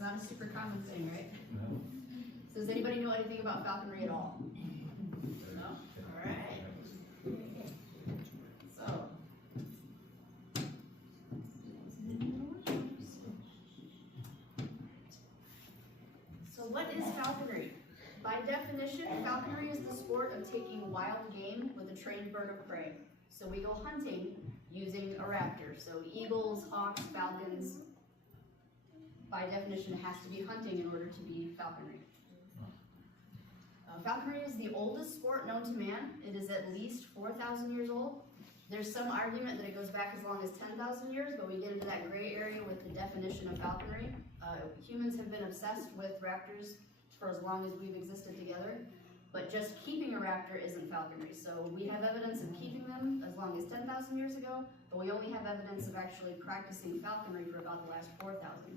That's not a super common thing, right? No. So does anybody know anything about falconry at all? No? All right. So what is falconry? By definition, falconry is the sport of taking wild game with a trained bird of prey. So we go hunting using a raptor. So eagles, hawks, falcons, by definition, it has to be hunting in order to be falconry. Falconry is the oldest sport known to man. It is at least 4,000 years old. There's some argument that it goes back as long as 10,000 years, but we get into that gray area with the definition of falconry. Humans have been obsessed with raptors for as long as we've existed together, but just keeping a raptor isn't falconry. So we have evidence of keeping them as long as 10,000 years ago, but we only have evidence of actually practicing falconry for about the last 4,000.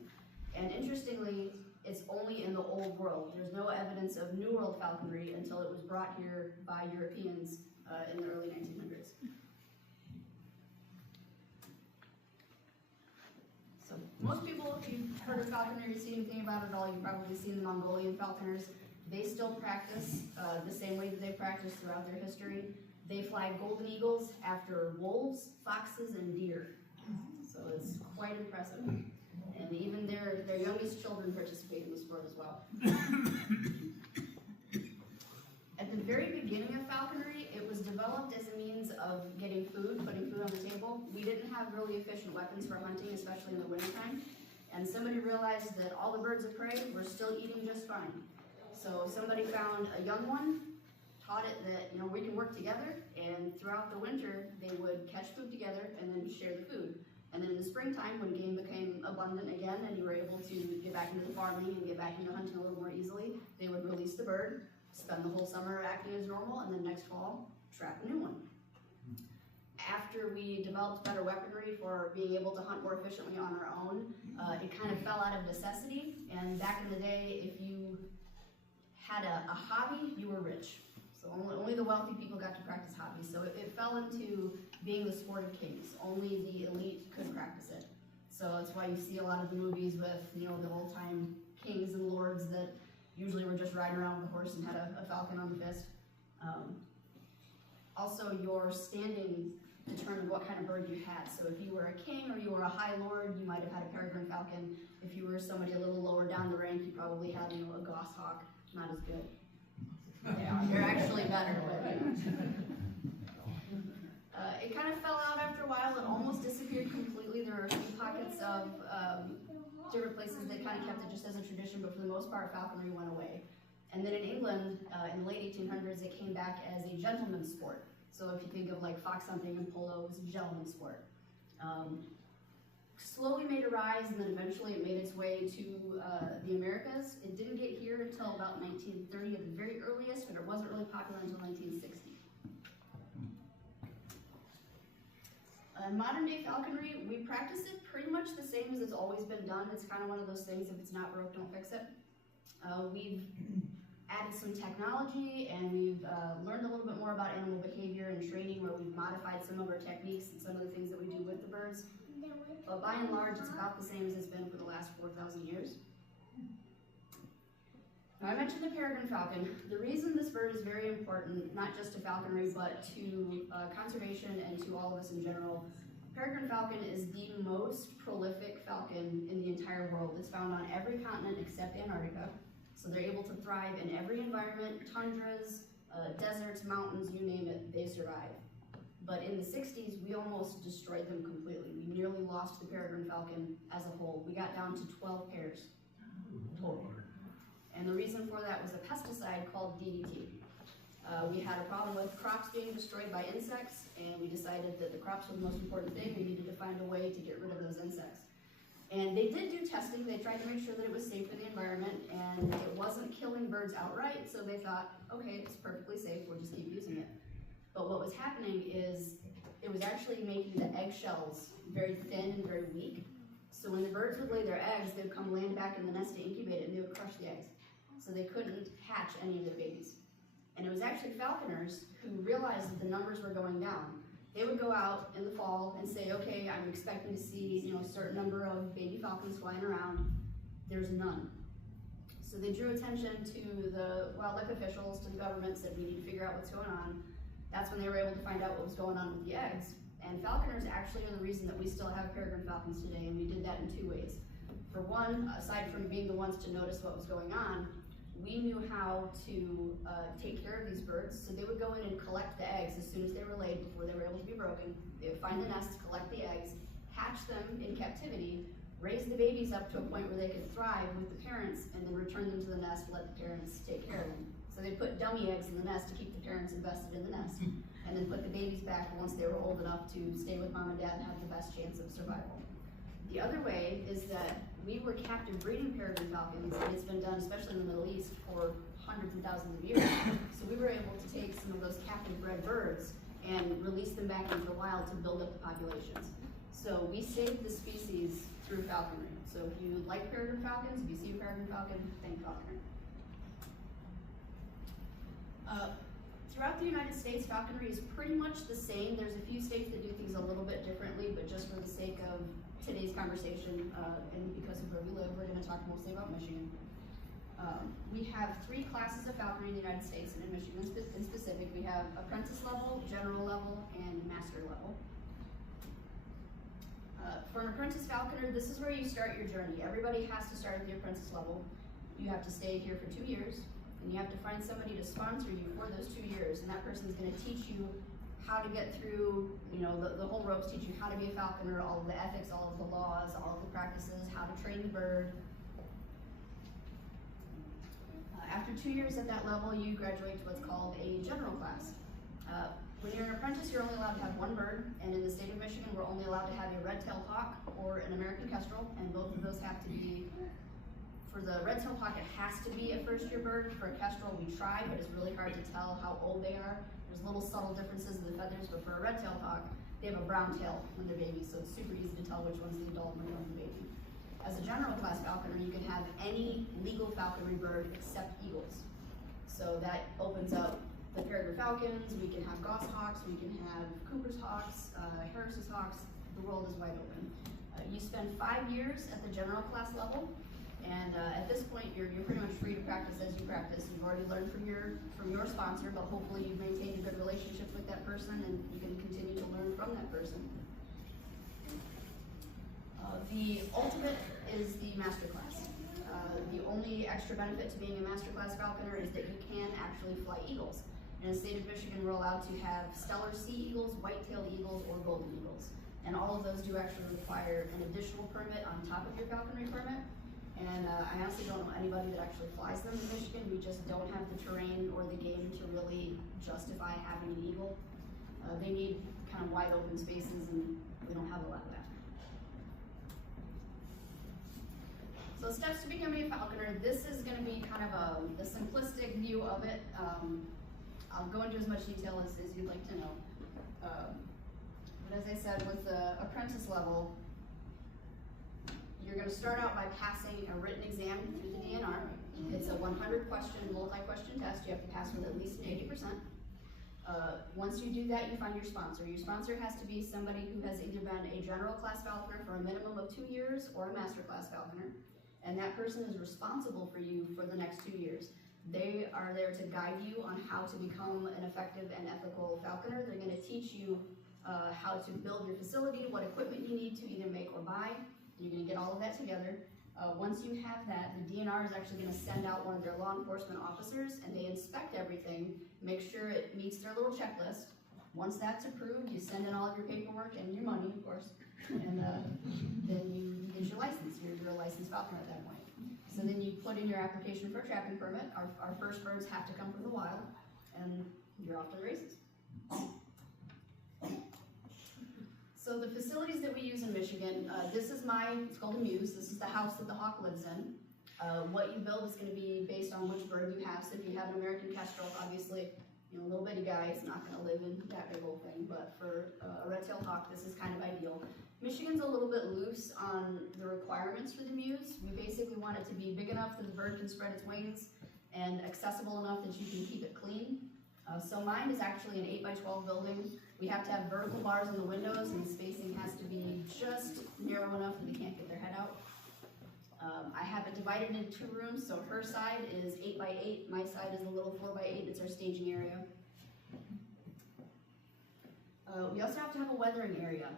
And interestingly, it's only in the old world. There's no evidence of New World falconry until it was brought here by Europeans in the early 1900s. So most people, if you've heard of falconry or seen anything about it at all, you've probably seen the Mongolian falconers. They still practice the same way that they practiced throughout their history. They fly golden eagles after wolves, foxes, and deer. So it's quite impressive. And even their youngest children participate in the sport as well. At the very beginning of falconry, it was developed as a means of getting food, putting food on the table. We didn't have really efficient weapons for hunting, especially in the wintertime. And somebody realized that all the birds of prey were still eating just fine. So somebody found a young one, taught it that, we can work together, and throughout the winter, they would catch food together and then share the food. And then in the springtime, when game became abundant again and you were able to get back into the farming and get back into hunting a little more easily, they would release the bird, spend the whole summer acting as normal, and then next fall, trap a new one. After we developed better weaponry for being able to hunt more efficiently on our own, it kind of fell out of necessity. And back in the day, if you had a hobby, you were rich. So only the wealthy people got to practice hobbies. So it fell into being the sport of kings. Only the elite could practice it. So that's why you see a lot of the movies with, the old-time kings and lords that usually were just riding around with a horse and had a falcon on the fist. Also, your standing determined what kind of bird you had. So if you were a king or you were a high lord, you might have had a peregrine falcon. If you were somebody a little lower down the rank, you probably had, a goshawk. Not as good. They're actually better, but it kind of fell out after a while. It almost disappeared completely. There were a few pockets of different places that kind of kept it just as a tradition, but for the most part, falconry went away. And then in England, in the late 1800s, it came back as a gentleman's sport. So if you think of like fox hunting and polo, it was a gentleman's sport. Slowly made a rise, and then eventually it made its way to the Americas. It didn't get here until about 1930 at the very earliest, but it wasn't really popular until 1960. Modern day falconry, we practice it pretty much the same as it's always been done. It's kind of one of those things, if it's not broke, don't fix it. We've added some technology, and we've learned a little bit more about animal behavior and training, where we've modified some of our techniques and some of the things that we do with the birds. But by and large, it's about the same as it's been for the last 4,000 years. Now, I mentioned the peregrine falcon. The reason this bird is very important, not just to falconry, but to conservation and to all of us in general, peregrine falcon is the most prolific falcon in the entire world. It's found on every continent except Antarctica. So they're able to thrive in every environment, tundras, deserts, mountains, you name it, they survive. But in the 60s, we almost destroyed them completely. We nearly lost the peregrine falcon as a whole. We got down to 12 pairs total. And the reason for that was a pesticide called DDT. We had a problem with crops being destroyed by insects, and we decided that the crops were the most important thing. We needed to find a way to get rid of those insects. And they did do testing. They tried to make sure that it was safe for the environment, and it wasn't killing birds outright, so they thought, okay, it's perfectly safe, we'll just keep using it. But what was happening is it was actually making the eggshells very thin and very weak. So when the birds would lay their eggs, they would come land back in the nest to incubate it, and they would crush the eggs. So they couldn't hatch any of their babies. And it was actually falconers who realized that the numbers were going down. They would go out in the fall and say, okay, I'm expecting to see a certain number of baby falcons flying around. There's none. So they drew attention to the wildlife officials, to the government, said we need to figure out what's going on. That's when they were able to find out what was going on with the eggs. And falconers actually are the reason that we still have peregrine falcons today, and we did that in 2 ways. For one, aside from being the ones to notice what was going on, we knew how to take care of these birds. So they would go in and collect the eggs as soon as they were laid, before they were able to be broken. They would find the nests, collect the eggs, hatch them in captivity, raise the babies up to a point where they could thrive with the parents, and then return them to the nest, let the parents take care of them. So they put dummy eggs in the nest to keep the parents invested in the nest, and then put the babies back once they were old enough to stay with mom and dad and have the best chance of survival. The other way is that we were captive breeding peregrine falcons, and it's been done, especially in the Middle East, for hundreds and thousands of years. So we were able to take some of those captive bred birds and release them back into the wild to build up the populations. So we saved the species through falconry. So if you like peregrine falcons, if you see a peregrine falcon, thank falconry. Throughout the United States, falconry is pretty much the same. There's a few states that do things a little bit differently, but just for the sake of today's conversation, and because of where we live, we're going to talk mostly about Michigan. We have 3 classes of falconry in the United States, and in Michigan in specific, we have apprentice level, general level, and master level. For an apprentice falconer, this is where you start your journey. Everybody has to start at the apprentice level. You have to stay here for 2 years, and you have to find somebody to sponsor you for those 2 years, and that person is going to teach you how to get through, the whole ropes, teach you how to be a falconer, all of the ethics, all of the laws, all of the practices, how to train the bird. After 2 years at that level, you graduate to what's called a general class. When you're an apprentice, you're only allowed to have 1 bird, and in the state of Michigan, we're only allowed to have a red-tailed hawk or an American kestrel, and both of those have to be, for the red-tailed hawk, it has to be a first-year bird. For a kestrel, we try, but it's really hard to tell how old they are. There's little subtle differences in the feathers, but for a red-tailed hawk, they have a brown tail when they're babies, so it's super easy to tell which one's the adult and which one's the baby. As a general class falconer, you can have any legal falconry bird except eagles. So that opens up the peregrine falcons, we can have goshawks, we can have Cooper's hawks, Harris's hawks. The world is wide open. You spend 5 years at the general class level, and at this point, you're pretty much free to practice as you practice. You've already learned from your sponsor, but hopefully you've maintained a good relationship with that person, and you can continue to learn from that person. The ultimate is the master class. The only extra benefit to being a master class falconer is that you can actually fly eagles. In the state of Michigan, we're allowed to have stellar sea eagles, white-tailed eagles, or golden eagles. And all of those do actually require an additional permit on top of your falconry permit. And I honestly don't know anybody that actually flies them in Michigan. We just don't have the terrain or the game to really justify having an eagle. They need kind of wide open spaces, and we don't have a lot of that. So steps to becoming a falconer, this is going to be kind of the simplistic view of it. I'll go into as much detail as you'd like to know. But as I said, with the apprentice level, you're going to start out by passing a written exam through the DNR. It's a 100-question, multi-question test. You have to pass with at least 80%. Once you do that, you find your sponsor. Your sponsor has to be somebody who has either been a general class falconer for a minimum of 2 years or a master class falconer. And that person is responsible for you for the next 2 years. They are there to guide you on how to become an effective and ethical falconer. They're going to teach you how to build your facility, what equipment you need to either make or buy. You're going to get all of that together. Once you have that, the DNR is actually going to send out one of their law enforcement officers, and they inspect everything, make sure it meets their little checklist. Once that's approved, you send in all of your paperwork and your money, of course, and then you get your license. You're a licensed falconer at that point. So then you put in your application for a trapping permit. Our first birds have to come from the wild, and you're off to the races. So the facilities that we use in Michigan, it's called a muse. This is the house that the hawk lives in. What you build is going to be based on which bird you have. So if you have an American kestrel, obviously, a little bitty guy is not going to live in that big old thing. But for a red-tailed hawk, this is kind of ideal. Michigan's a little bit loose on the requirements for the muse. We basically want it to be big enough that the bird can spread its wings and accessible enough that you can keep it clean. So mine is actually an 8x12 building. We have to have vertical bars in the windows, and the spacing has to be just narrow enough that they can't get their head out. I have it divided into 2 rooms, so her side is 8 by 8, my side is a little 4 by 8, it's our staging area. We also have to have a weathering area.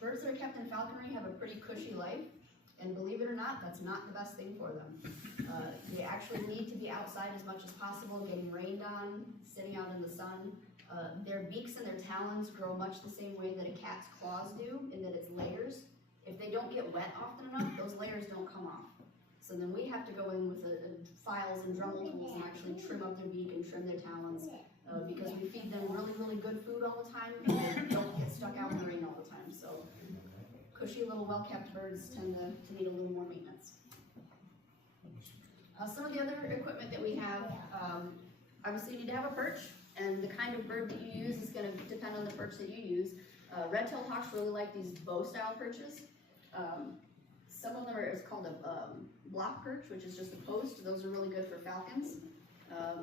Birds that are kept in falconry have a pretty cushy life, and believe it or not, that's not the best thing for them. They actually need to be outside as much as possible, getting rained on, sitting out in the sun. Their beaks and their talons grow much the same way that a cat's claws do, in that it's layers. If they don't get wet often enough, those layers don't come off. So then we have to go in with files and Dremel tools and actually trim up their beak and trim their talons, because we feed them really, really good food all the time, and they don't get stuck out in the rain all the time. So cushy little well-kept birds tend to need a little more maintenance. Some of the other equipment that we have, obviously you need to have a perch, and the kind of bird that you use is going to depend on the perch that you use. Red-tailed hawks really like these bow-style perches. Some of them are, it's called a block perch, which is just a post. Those are really good for falcons.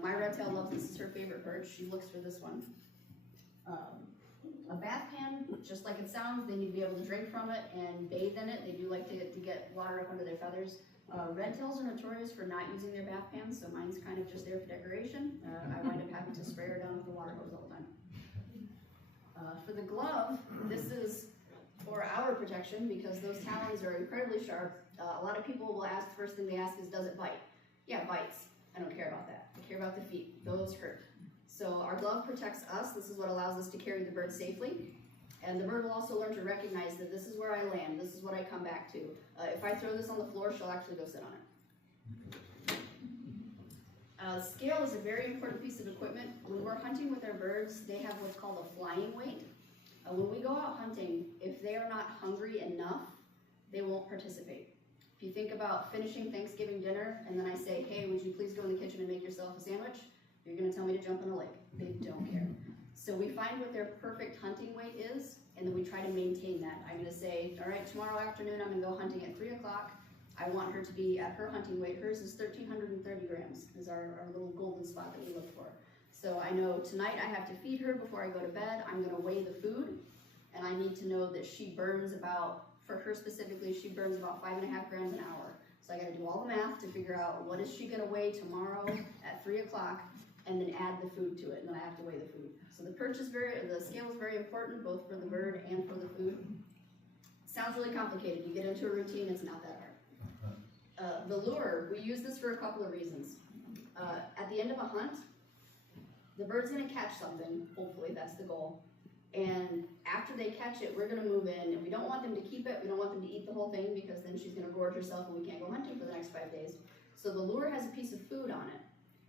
My red-tail loves this, is her favorite perch. She looks for this one. A bath pan, just like it sounds, they need to be able to drink from it and bathe in it. They do like to get water up under their feathers. Red-tails are notorious for not using their bath pans, so mine's kind of just there for decoration. I wind up having to spray her down with the water hose all the time. For the glove, this is for our protection because those talons are incredibly sharp. A lot of people will ask, the first thing they ask is, does it bite? Yeah, it bites. I don't care about that. I care about the feet. Those hurt. So our glove protects us. This is what allows us to carry the bird safely. And the bird will also learn to recognize that this is where I land. This is what I come back to. If I throw this on the floor, she'll actually go sit on it. Scale is a very important piece of equipment. When we're hunting with our birds, they have what's called a flying weight. When we go out hunting, if they are not hungry enough, they won't participate. If you think about finishing Thanksgiving dinner, and then I say, hey, would you please go in the kitchen and make yourself a sandwich? You're gonna tell me to jump in a lake. They don't care. So we find what their perfect hunting weight is, and then we try to maintain that. I'm gonna say, all right, tomorrow afternoon, I'm gonna go hunting at 3 o'clock. I want her to be at her hunting weight. Hers is 1,330 grams, is our little golden spot that we look for. So I know tonight I have to feed her before I go to bed. I'm gonna weigh the food, and I need to know that she burns about, for her specifically, she burns about 5.5 grams an hour. So I gotta do all the math to figure out what is she gonna weigh tomorrow at 3 o'clock, and then add the food to it, and then I have to weigh the food. So the the scale is very important, both for the bird and for the food. Sounds really complicated. You get into a routine, it's not that hard. The lure, we use this for a couple of reasons. At the end of a hunt, the bird's gonna catch something, hopefully that's the goal. And after they catch it, we're gonna move in, and we don't want them to keep it, we don't want them to eat the whole thing because then she's gonna gorge herself and we can't go hunting for the next 5 days. So the lure has a piece of food on it.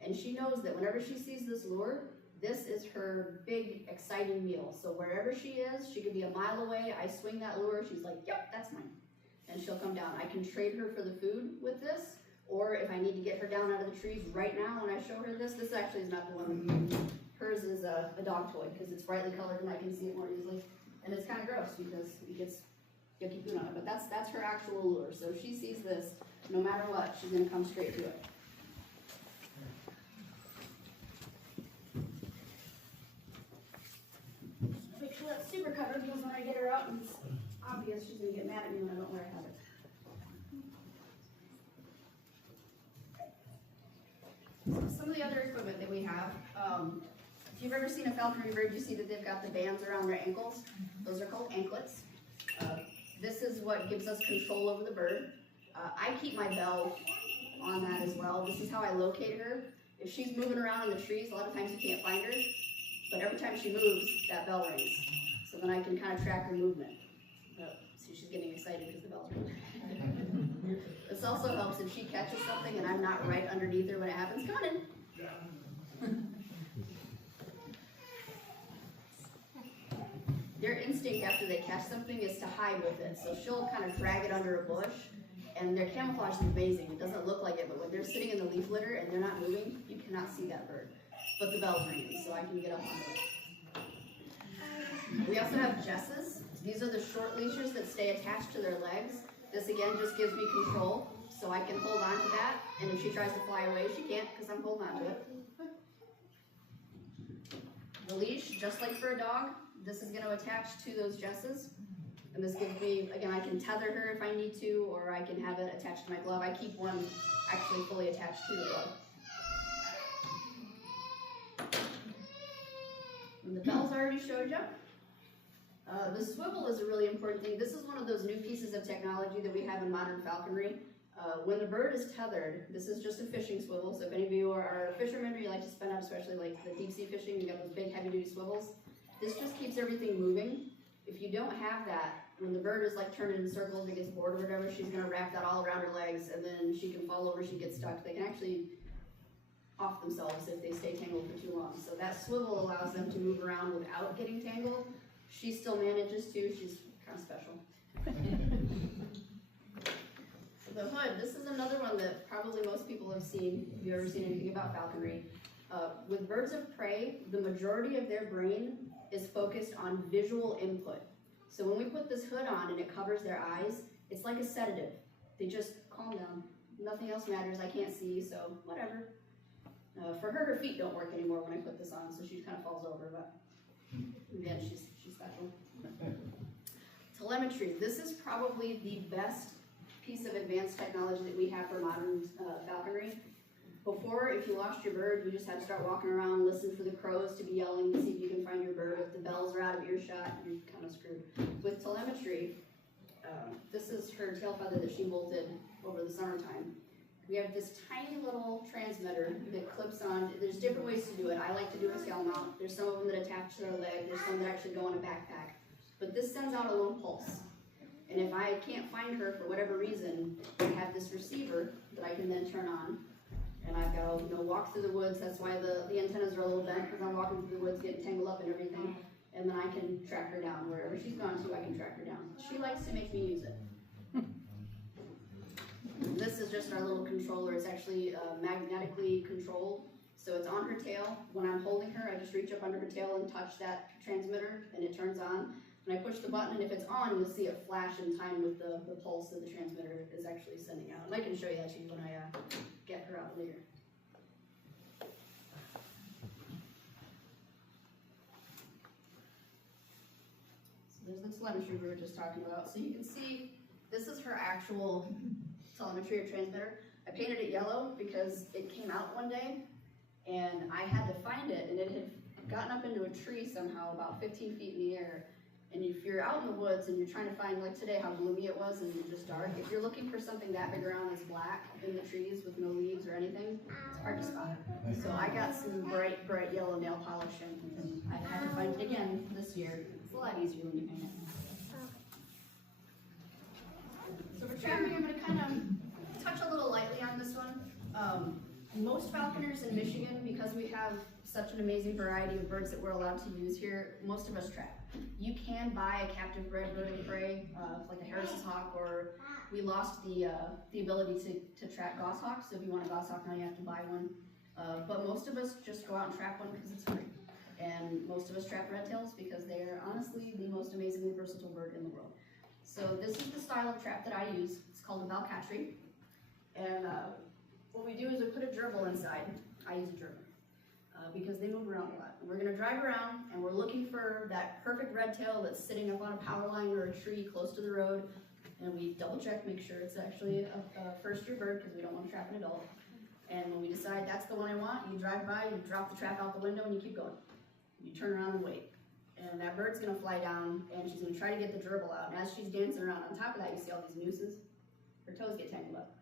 And she knows that whenever she sees this lure, this is her big, exciting meal. So wherever she is, she could be a mile away, I swing that lure, she's like, yep, that's mine. And she'll come down. I can trade her for the food with this, or if I need to get her down out of the trees right now when I show her this actually is not the one. Hers is a dog toy, because it's brightly colored and I can see it more easily. And it's kind of gross because it gets yucky food on it, but that's her actual lure. So if she sees this, no matter what, she's gonna come straight to it. Make sure that's super covered because when I get her out, it's obvious she's gonna get mad at me when I don't let her have it. Some of the other equipment that we have, if you've ever seen a falconry bird, you see that they've got the bands around their ankles. Those are called anklets. This is what gives us control over the bird. I keep my bell on that as well. This is how I locate her. If she's moving around in the trees, a lot of times you can't find her, but every time she moves, that bell rings. So then I can kind of track her movement. See, she's getting excited because the bell's ringing. This also helps if she catches something and I'm not right underneath her when it happens. Come on in. Their instinct after they catch something is to hide with it. So she'll kind of drag it under a bush, and their camouflage is amazing. It doesn't look like it, but when they're sitting in the leaf litter and they're not moving, you cannot see that bird. But the bell's ringing, so I can get up on it. We also have jesses. These are the short leashes that stay attached to their legs. This again just gives me control, so I can hold on to that, and if she tries to fly away, she can't because I'm holding on to it. The leash, just like for a dog, this is going to attach to those jesses. And this gives me, again, I can tether her if I need to, or I can have it attached to my glove. I keep one actually fully attached to the glove. And the bells I already showed you. The swivel is a really important thing. This is one of those new pieces of technology that we have in modern falconry. When the bird is tethered, this is just a fishing swivel. So if any of you are fishermen or you like to spend out, especially like the deep sea fishing, you got those big heavy duty swivels. This just keeps everything moving. If you don't have that, when the bird is like turning in circles or gets bored or whatever, she's gonna wrap that all around her legs and then she can fall over, she gets stuck. They can actually off themselves if they stay tangled for too long. So that swivel allows them to move around without getting tangled. She still manages to, she's kind of special. The hood, this is another one that probably most people have seen, if you've ever seen anything about falconry. With birds of prey, the majority of their brain is focused on visual input. So when we put this hood on and it covers their eyes, it's like a sedative. They just calm down. Nothing else matters, I can't see, so whatever. For her feet don't work anymore when I put this on, so she kind of falls over, but again, she's special. Telemetry, this is probably the best piece of advanced technology that we have for modern falconry. Before, if you lost your bird, you just had to start walking around, listen for the crows to be yelling to see if you can find your bird. If the bells are out of earshot, you're kind of screwed. With telemetry, this is her tail feather that she molted over the summertime. We have this tiny little transmitter that clips on. There's different ways to do it. I like to do a scale mount. There's some of them that attach to their leg. There's some that actually go in a backpack. But this sends out a little pulse. And if I can't find her for whatever reason, I have this receiver that I can then turn on. And I've got to walk through the woods. That's why the antennas are a little bent, because I'm walking through the woods, getting tangled up and everything. And then I can track her down. Wherever she's gone to, I can track her down. She likes to make me use it. This is just our little controller. It's actually magnetically controlled. So it's on her tail. When I'm holding her, I just reach up under her tail and touch that transmitter, and it turns on. And I push the button, and if it's on, you'll see it flash in time with the pulse that the transmitter is actually sending out. And I can show you that to you when I get her out later. So there's the telemetry we were just talking about. So you can see this is her actual telemetry or transmitter. I painted it yellow because it came out one day, and I had to find it, and it had gotten up into a tree somehow about 15 feet in the air. And if you're out in the woods and you're trying to find, like today, how gloomy it was and just dark, if you're looking for something that big around that's black in the trees with no leaves or anything, it's hard to spot. So I got some bright yellow nail polish, and I had to find it again this year. It's a lot easier when you paint it. So for trapping, I'm going to kind of touch a little lightly on this one. Most falconers in Michigan, because we have such an amazing variety of birds that we're allowed to use here, most of us trap. You can buy a captive bred bird of prey, like a Harris's hawk, or we lost the ability to trap goshawks, so if you want a goshawk now you have to buy one. But most of us just go out and trap one because it's free. And most of us trap red tails because they are honestly the most amazingly versatile bird in the world. So this is the style of trap that I use. It's called a Falconry. And what we do is we put a gerbil inside. I use a gerbil because they move around a lot. And we're going to drive around, and we're looking for that perfect red tail that's sitting up on a power line or a tree close to the road. And we double check, make sure it's actually a first-year bird because we don't want to trap an adult. And when we decide that's the one I want, you drive by, you drop the trap out the window, and you keep going. You turn around and wait. And that bird's going to fly down, and she's going to try to get the gerbil out. And as she's dancing around, on top of that, you see all these nooses. Her toes get tangled up.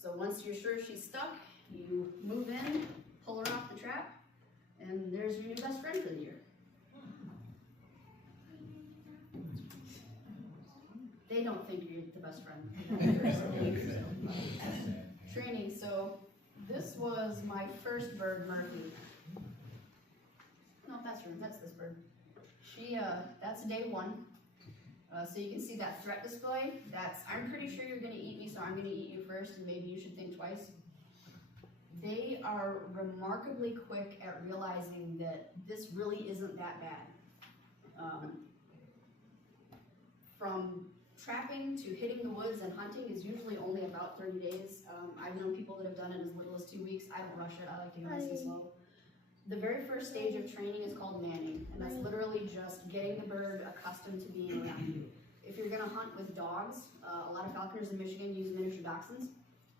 So once you're sure she's stuck, you move in, pull her off the trap, and there's your new best friend for the year. They don't think you're the best friend. Training, so this was my first bird, Murphy. No, that's this bird. She, that's day one. So you can see that threat display. I'm pretty sure you're gonna eat me, so I'm gonna eat you first, and maybe you should think twice. They are remarkably quick at realizing that this really isn't that bad. From trapping to hitting the woods and hunting is usually only about 30 days. I've known people that have done it as little as 2 weeks. I don't rush it, I like to go nice and slow. The very first stage of training is called manning, and that's literally just getting the bird accustomed to being around you. If you're gonna hunt with dogs, a lot of falconers in Michigan use miniature dachshunds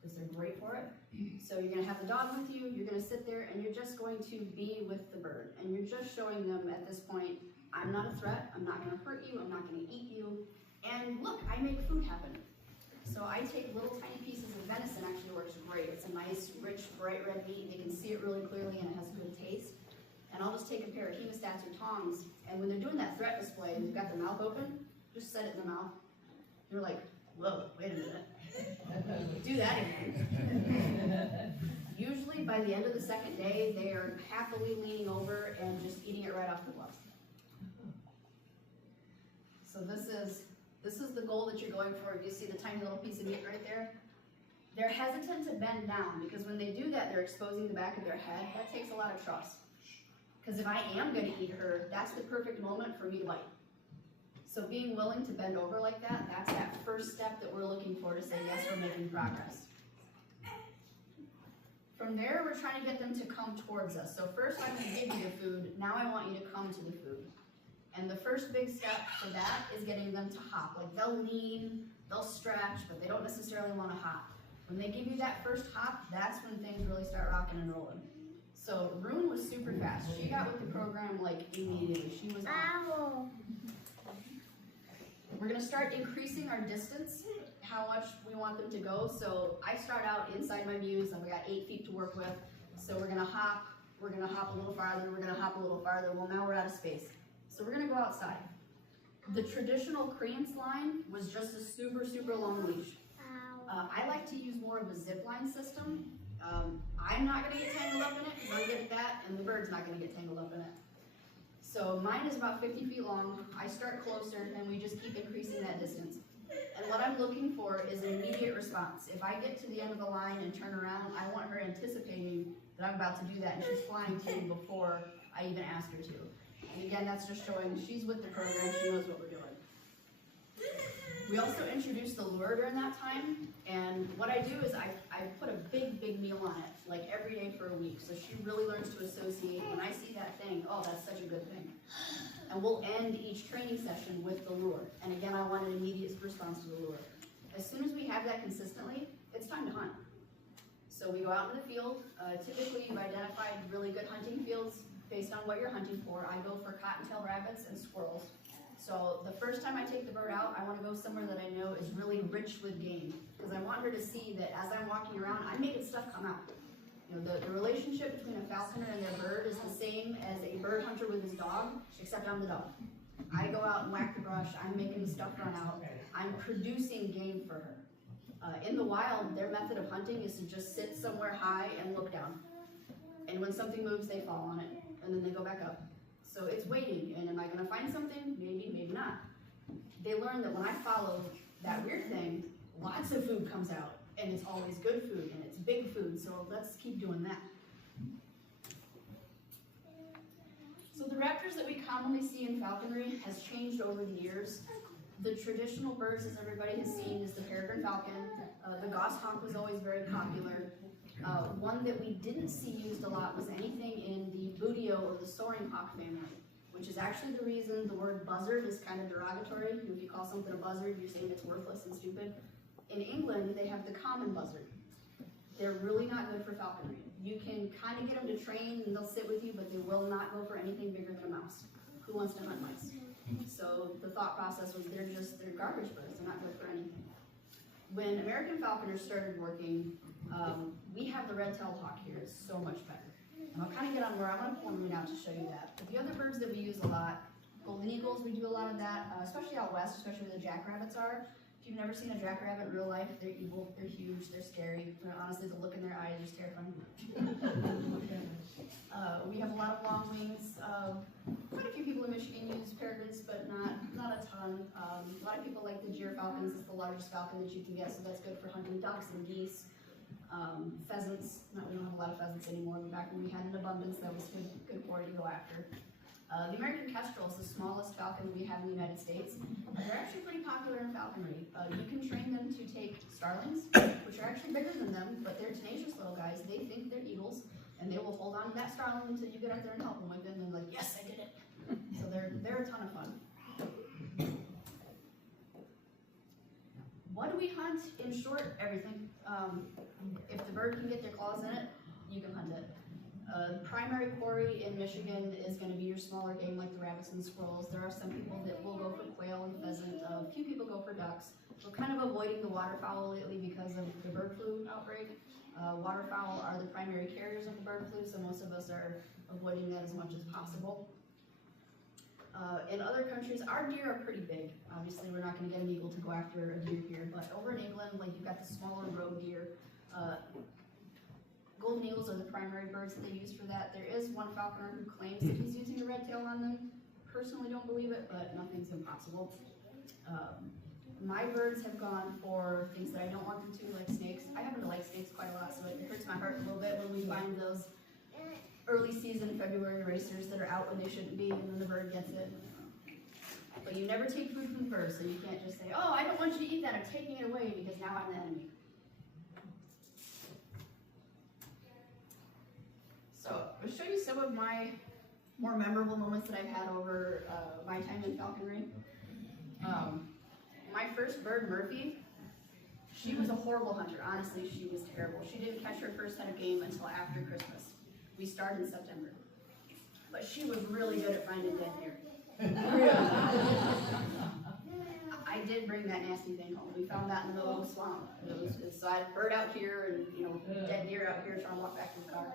because they're great for it. So you're gonna have the dog with you, you're gonna sit there, and you're just going to be with the bird. And you're just showing them at this point, I'm not a threat, I'm not gonna hurt you, I'm not gonna eat you, and look, I make food happen. So I take little tiny pieces of venison, actually works great. It's a nice, rich, bright red meat. They can see it really clearly and it has good taste. And I'll just take a pair of hemostats or tongs, and when they're doing that threat display and they've got their mouth open, just set it in the mouth. You're like, whoa, wait a minute. Do that again. Usually by the end of the second day, they are happily leaning over and just eating it right off the bluff. So this is the goal that you're going for. You see the tiny little piece of meat right there? They're hesitant to bend down because when they do that, they're exposing the back of their head. That takes a lot of trust. Because if I am going to eat her, that's the perfect moment for me to bite. So being willing to bend over like that, that's that first step that we're looking for to say, yes, we're making progress. From there, we're trying to get them to come towards us. So first I'm going to give you the food. Now I want you to come to the food. And the first big step for that is getting them to hop. Like they'll lean, they'll stretch, but they don't necessarily want to hop. When they give you that first hop, that's when things really start rocking and rolling. So Rune was super fast. She got with the program like immediately. She was on. We're gonna start increasing our distance, how much we want them to go. So I start out inside my mews, and we got 8 feet to work with. So we're gonna hop a little farther, we're gonna hop a little farther. Well, now we're out of space. So we're gonna go outside. The traditional creance line was just a super, super long leash. I like to use more of a zip line system. I'm not gonna get tangled up in it because I'm good at that, and the bird's not gonna get tangled up in it. So mine is about 50 feet long. I start closer, and we just keep increasing that distance. And what I'm looking for is an immediate response. If I get to the end of the line and turn around, I want her anticipating that I'm about to do that, and she's flying to me before I even ask her to. And again, that's just showing she's with the program, she knows what we're doing. We also introduced the lure during that time, and what I do is I put a big, big meal on it, like every day for a week, so she really learns to associate. When I see that thing, oh, that's such a good thing. And we'll end each training session with the lure. And again, I want an immediate response to the lure. As soon as we have that consistently, it's time to hunt. So we go out in the field. Typically, you've identified really good hunting fields based on what you're hunting for. I go for cottontail rabbits and squirrels. So the first time I take the bird out, I want to go somewhere that I know is really rich with game, because I want her to see that as I'm walking around, I'm making stuff come out. You know, the relationship between a falconer and their bird is the same as a bird hunter with his dog, except I'm the dog. I go out and whack the brush, I'm making stuff run out, I'm producing game for her. In the wild, their method of hunting is to just sit somewhere high and look down. And when something moves, they fall on it, and then they go back up. So it's waiting, and am I gonna find something? Maybe, maybe not. They learn that when I follow that weird thing, lots of food comes out, and it's always good food, and it's big food, so let's keep doing that. So the raptors that we commonly see in falconry has changed over the years. The traditional birds, as everybody has seen, is the peregrine falcon. The goshawk was always very popular. One that we didn't see used a lot was anything in the buteo or the soaring hawk family, which is actually the reason the word buzzard is kind of derogatory. If you call something a buzzard, you're saying it's worthless and stupid. In England, they have the common buzzard. They're really not good for falconry. You can kind of get them to train and they'll sit with you, but they will not go for anything bigger than a mouse. Who wants to hunt mice? So the thought process was they're garbage birds, they're not good for anything. When American falconers started working, we have the red-tailed hawk here. It's so much better. And I'll kind of get on where I want to pull Rune out to show you that. But the other birds that we use a lot, golden eagles, we do a lot of that, especially out west, especially where the jackrabbits are. If you've never seen a jackrabbit in real life, they're evil, they're huge, they're scary. Honestly, the look in their eyes is terrifying. We have a lot of long wings. Quite a few people in Michigan use peregrines, but not a ton. A lot of people like the gyr falcons. It's the largest falcon that you can get, so that's good for hunting ducks and geese. Pheasants. No, we don't have a lot of pheasants anymore, but back when we had an abundance, that was good for it to go after. The American kestrel is the smallest falcon that we have in the United States. They're actually pretty popular in falconry. You can train them to take starlings, which are actually bigger than them, but they're tenacious little guys. They think they're eagles, And they will hold on to that starling until you get out there and help them with it, and they're like, yes, I did it. So they're a ton of fun. What do we hunt? In short, everything. If the bird can get their claws in it, you can hunt it. Primary quarry in Michigan is going to be your smaller game like the rabbits and the squirrels. There are some people that will go for quail and pheasant. A few people go for ducks. We're kind of avoiding the waterfowl lately because of the bird flu outbreak. Waterfowl are the primary carriers of the bird flu, so most of us are avoiding that as much as possible. In other countries, our deer are pretty big. Obviously, we're not going to get an eagle to go after a deer here, but over in England, like you've got the smaller roe deer. Golden eagles are the primary birds that they use for that. There is one falconer who claims that he's using a red tail on them. Personally, don't believe it, but nothing's impossible. My birds have gone for things that I don't want them to, like snakes. I happen to like snakes quite a lot, so it hurts my heart a little bit when we find those early season February racers that are out when they shouldn't be, and then the bird gets it. But you never take food from the bird, so you can't just say, oh, I don't want you to eat that, I'm taking it away because now I'm the enemy. So I'll show you some of my more memorable moments that I've had over my time in falconry. My first bird, Murphy, she was a horrible hunter. Honestly, she was terrible. She didn't catch her first head of game until after Christmas. We started in September. But she was really good at finding dead deer. I did bring that nasty thing home. We found that in the middle of the swamp. So I had a bird out here and dead deer out here trying to walk back to the car.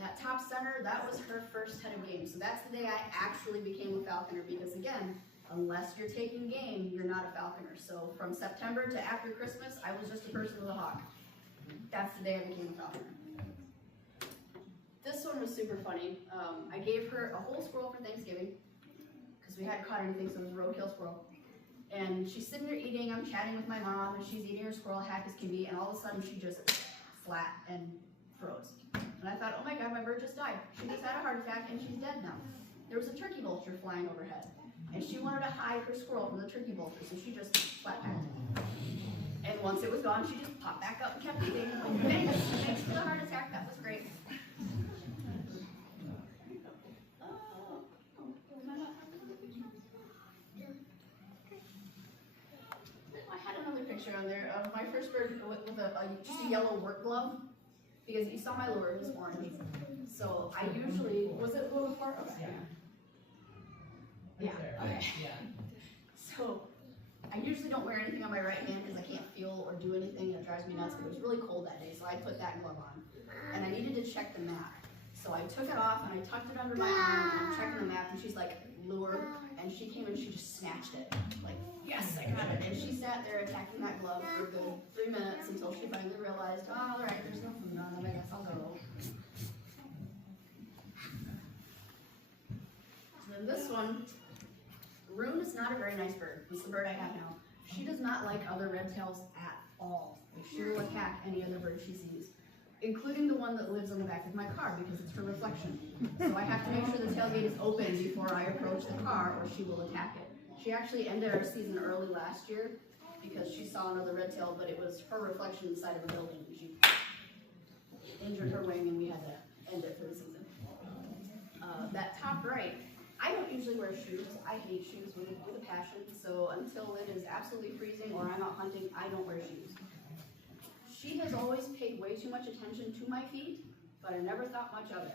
That top center, that was her first head of game. So that's the day I actually became a falconer because again, unless you're taking game, you're not a falconer. So from September to after Christmas, I was just a person with a hawk. That's the day I became a falconer. This one was super funny. I gave her a whole squirrel for Thanksgiving because we hadn't caught anything, so it was a roadkill squirrel. And she's sitting there eating, I'm chatting with my mom, and she's eating her squirrel hack as can be, and all of a sudden she just flat and froze. And I thought, oh my God, my bird just died. She just had a heart attack and she's dead now. There was a turkey vulture flying overhead. And she wanted to hide her squirrel from the turkey vulture, so she just flat packed. And once it was gone, she just popped back up and kept eating. Like, thanks for the heart attack, that was great. I had another picture on there of my first bird with just a yellow work glove. Because you saw my lure, it was orange. So I usually, was it a little before? Okay. Yeah, okay. Yeah. So I usually don't wear anything on my right hand because I can't feel or do anything. It drives me nuts, but it was really cold that day, so I put that glove on. And I needed to check the map. So I took it off and I tucked it under my arm and I'm checking the map and she's like, lure. And she came and she just snatched it. Like, yes, I got it. And she sat there attacking that glove for a good 3 minutes until she finally realized, oh, all right, there's no food on them, I guess I'll go. And then this one, Rune is not a very nice bird. It's the bird I have now. She does not like other red tails at all. Like, she will attack any other bird she sees, including the one that lives on the back of my car because it's her reflection. So I have to make sure the tailgate is open before I approach the car or she will attack it. She actually ended our season early last year because she saw another red tail, but it was her reflection inside of a building. She injured her wing and we had to end it for the season. That top right, I don't usually wear shoes. I hate shoes with a passion, so until it is absolutely freezing or I'm out hunting, I don't wear shoes. She has always paid way too much attention to my feet, but I never thought much of it.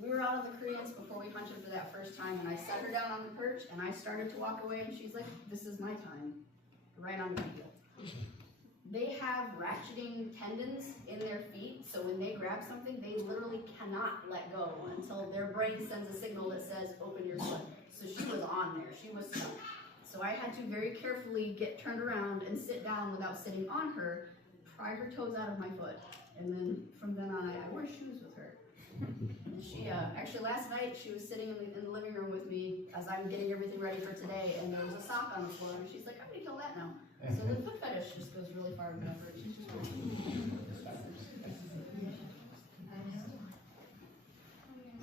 We were out on the creans before we hunted for that first time, and I set her down on the perch, and I started to walk away, and she's like, this is my time, right on my heel. They have ratcheting tendons in their feet, so when they grab something, they literally cannot let go until their brain sends a signal that says, open your foot. So she was on there, she was stuck. So I had to very carefully get turned around and sit down without sitting on her, pry her toes out of my foot, and then from then on, I wear shoes with her. And she, actually last night, she was sitting in the living room with me as I'm getting everything ready for today, and there was a sock on the floor, and she's like, I'm gonna kill that now. So the foot fetish just goes really far with her. She's just really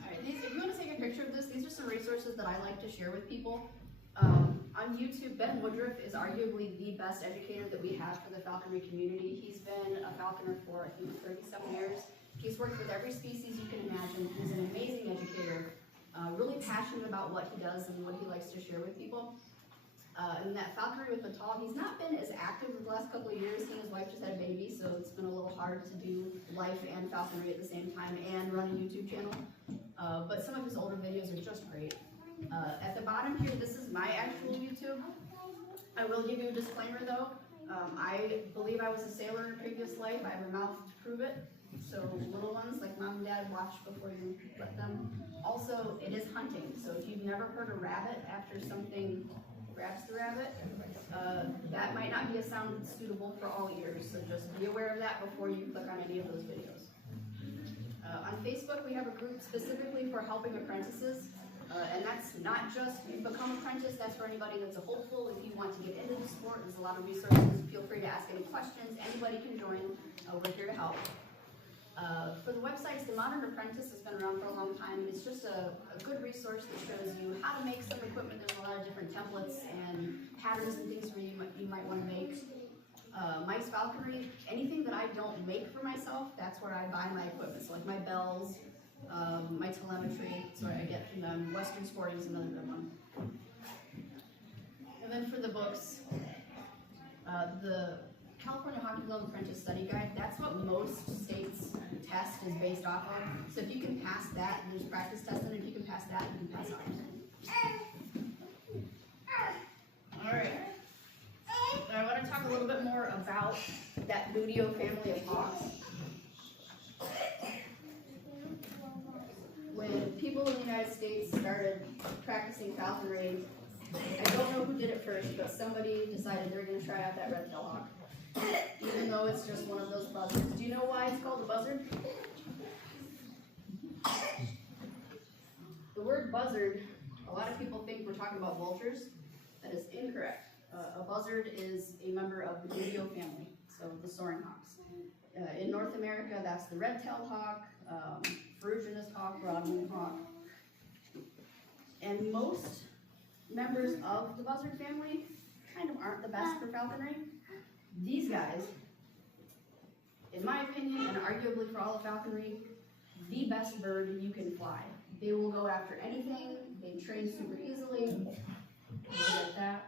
Alright, if you want to take a picture of this, these are some resources that I like to share with people. On YouTube, Ben Woodruff is arguably the best educator that we have for the falconry community. He's been a falconer for, I think, 37 years. He's worked with every species you can imagine. He's an amazing educator, really passionate about what he does and what he likes to share with people. And that falconry with the tall, he's not been as active the last couple of years. He and his wife just had a baby, so it's been a little hard to do life and falconry at the same time and run a YouTube channel. But some of his older videos are just great. At the bottom here, this is my actual YouTube. I will give you a disclaimer though. I believe I was a sailor in a previous life. I have a mouth to prove it. So little ones like mom and dad, watch before you let them. Also, it is hunting. So if you've never heard a rabbit after something grabs the rabbit, that might not be a sound that's suitable for all ears. So just be aware of that before you click on any of those videos. On Facebook, we have a group specifically for helping apprentices. And that's not just you become an apprentice, that's for anybody that's a hopeful. If you want to get into the sport, there's a lot of resources. Feel free to ask any questions. Anybody can join. We're here to help. For the websites, the Modern Apprentice has been around for a long time. It's just a good resource that shows you how to make some equipment. There's a lot of different templates and patterns and things where you might want to make. Mike's Falconry, anything that I don't make for myself, that's where I buy my equipment. So like my bells, my telemetry, so I get from them. Western Sporting is another good one. And then for the books, the California Hockey Club Apprentice Study Guide, that's what most states test is based off of. So if you can pass that, there's practice tests, and if you can pass that, you can pass ours. All right. Now I want to talk a little bit more about that Budio family of hawks. When people in the United States started practicing falconry, I don't know who did it first, but somebody decided they were going to try out that red-tailed hawk. Even though it's just one of those buzzards. Do you know why it's called a buzzard? The word buzzard, a lot of people think we're talking about vultures. That is incorrect. A buzzard is a member of the Budio family, so the soaring hawks. In North America, that's the red-tailed hawk, ferruginous hawk, broadwing hawk. And most members of the buzzard family kind of aren't the best for falconry. These guys, in my opinion, and arguably for all of falconry, the best bird you can fly. They will go after anything. They train super easily. Like that.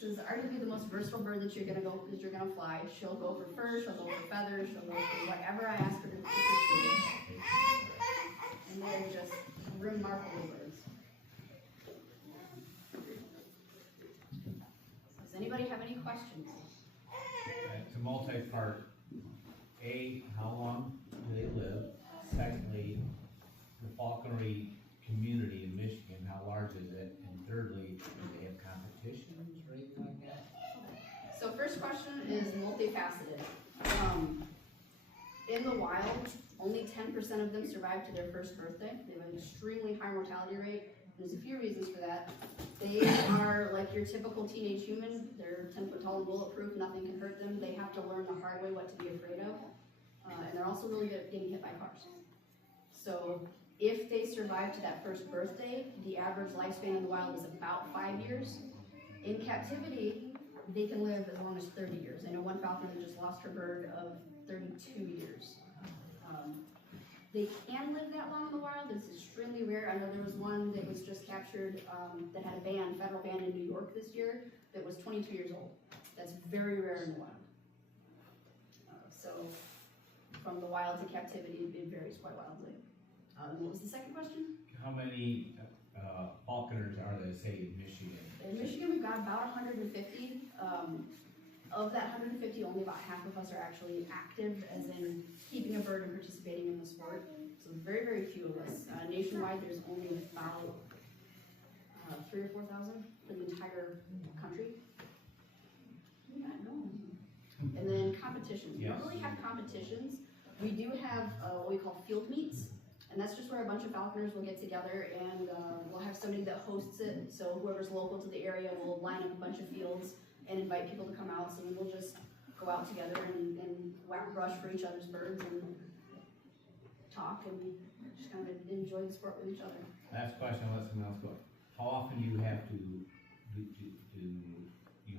This is arguably the most versatile bird that you're gonna fly. She'll go for fur, she'll go for feathers, she'll go for whatever I ask her to pursue. And they're just remarkable birds. Does anybody have any questions? It's a multi-part. A, how long do they live? Secondly, the falconry community in Michigan, how large is it? And thirdly, do they have competitions or anything like that? So first question is multifaceted. In the wild, only 10% of them survive to their first birthday. They have an extremely high mortality rate. There's a few reasons for that. They are like your typical teenage human. They're 10 foot tall and bulletproof. Nothing can hurt them. They have to learn the hard way what to be afraid of. And they're also really good at getting hit by cars. So if they survive to that first birthday, the average lifespan in the wild is about 5 years. In captivity, they can live as long as 30 years. I know one falconer that just lost her bird of 32 years. They can live that long in the wild. It's extremely rare. I know there was one that was just captured that had a ban, federal ban in New York this year, that was 22 years old. That's very rare in the wild. So from the wild to captivity, it varies quite wildly. What was the second question? How many falconers are there, say, in Michigan? In Michigan, we've got about 150. Of that 150, only about half of us are actually active, as in keeping a bird and participating in the sport. So very, very few of us. Nationwide, there's only about 3,000 or 4,000 for the entire country. Yeah, no. And then competitions. We don't really have competitions. We do have what we call field meets. And that's just where a bunch of falconers will get together, and we'll have somebody that hosts it. So whoever's local to the area will line up a bunch of fields and invite people to come out. So then we'll just go out together and whack brush for each other's birds and talk and just kind of enjoy the sport with each other. Last question, I'll let someone else go. How often do you have to you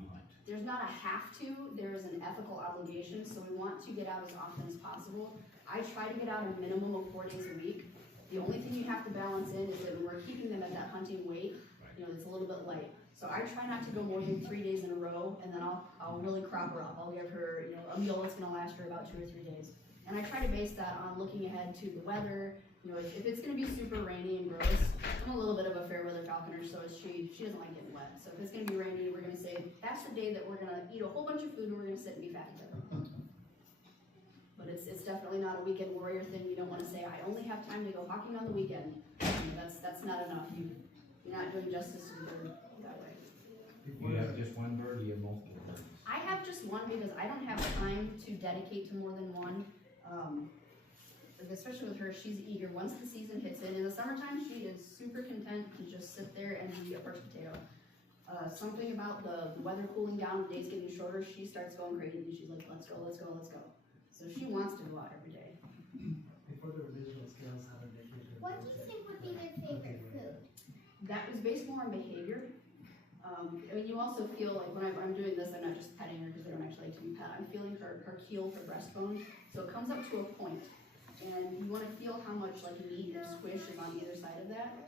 hunt? there's not a have to, there is an ethical obligation, so we want to get out as often as possible. I try to get out a minimum of 4 days a week. The only thing you have to balance in is that when we're keeping them at that hunting weight, you know, it's a little bit light. So I try not to go more than 3 days in a row, and then I'll really crop her up. I'll give her, you know, a meal that's gonna last her about 2 or 3 days. And I try to base that on looking ahead to the weather. You know, if it's gonna be super rainy and gross, I'm a little bit of a fair weather falconer, so is she doesn't like getting wet. So if it's gonna be rainy, we're gonna say, that's the day that we're gonna eat a whole bunch of food and we're gonna sit and be fat together. But it's definitely not a weekend warrior thing. You don't wanna say, I only have time to go hawking on the weekend. You know, that's not enough. You're not doing justice to the bird that way. You have just one bird, or you have multiple birds? I have just one because I don't have time to dedicate to more than one. Especially with her, she's eager. Once the season hits in the summertime, she is super content to just sit there and be a perched potato. Something about the weather cooling down, the days getting shorter, she starts going crazy. She's like, let's go, let's go, let's go. So she wants to go out every day. Before the visual skills, how did they get their What do you think would be their favorite food? That was based more on behavior. I mean, you also feel like when I'm doing this, I'm not just petting her because they don't actually like to be pet. I'm feeling her keel, her breastbone. So it comes up to a point, and you want to feel how much like meat or squish is on either side of that,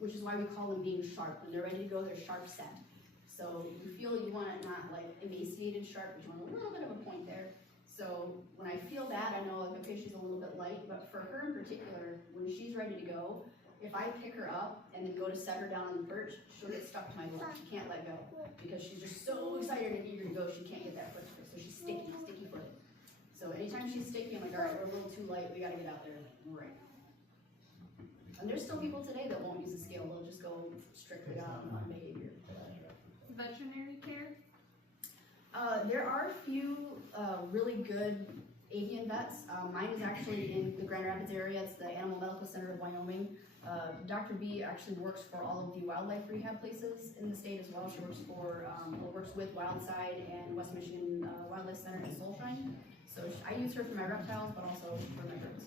which is why we call them being sharp. When they're ready to go, they're sharp set. So you feel you want it not like emaciated sharp, but you want a little bit of a point there. So when I feel that, I know like, okay, she's a little bit light, but for her in particular, when she's ready to go, if I pick her up and then go to set her down on the perch, she'll get stuck to my leg. She can't let go because she's just so excited and eager to go, she can't get that foot. So she's sticky footed. So anytime she's sticky, I'm like, all right, we're a little too light, we gotta get out there. Right. And there's still people today that won't use a scale, they'll just go strictly on behavior. Veterinary care? There are a few really good avian vets. Mine is actually in the Grand Rapids area. It's the Animal Medical Center of Wyoming. Dr. B actually works for all of the wildlife rehab places in the state as well. She works with Wildside and West Michigan Wildlife Center in Solshine. So I use her for my reptiles, but also for my birds.